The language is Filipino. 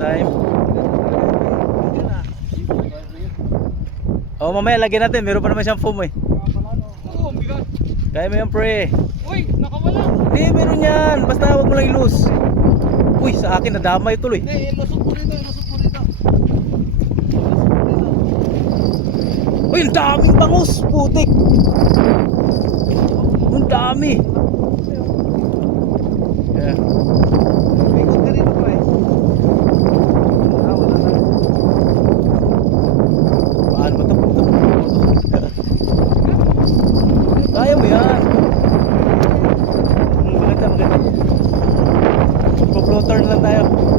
time. Oh, mamaya lagyan natin. Meron pa naman siyang foam eh. Oo, bigat. Kaya mo yan, pre. Uy, nakawala. Hindi, meron yan. Basta huwag mo lang i-loose. Uy, sa akin nadamay tuloy. Hindi, ilusot mo rito, ilusot mo rito. Uy, ang daming bangus, putik. Ang dami. Yeah. Ikot ka rito, pre. Ah, wala na. Paano ba ito? Kaya mo yan. Maganda, maganda. Ipo-floater na lang tayo.